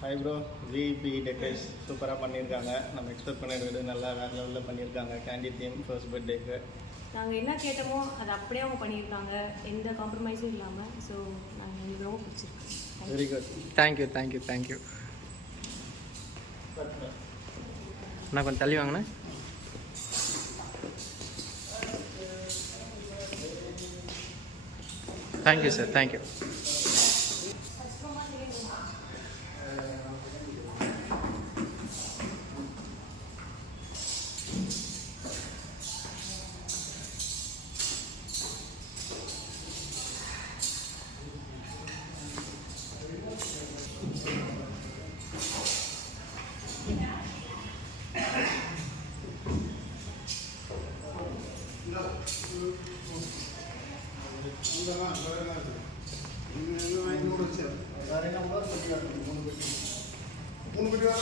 Hi bro, VP டெக்கரேஸ் சூப்பராக பண்ணியிருக்காங்க. நம்ம எக்ஸ்பெக்ட் பண்ணிட்டு விட நல்லா வேறு லெவலில் பண்ணியிருக்காங்க. கேண்டி தீம் ஃபர்ஸ்ட் பர்த்டேக்கு நாங்கள் என்ன கேட்டோமோ அதை அப்படியே அவங்க பண்ணியிருக்காங்க, எந்த காம்ப்ரமைஸும் இல்லாமல். ஸோ நாங்கள் எங்களுக்கு ரொம்ப பிடிச்சிருக்கு. Very good. தேங்க்யூ. நான் கொஞ்சம் தள்ளி வாங்கினேன். Thank you sir, thank you. மூணு பெட்டி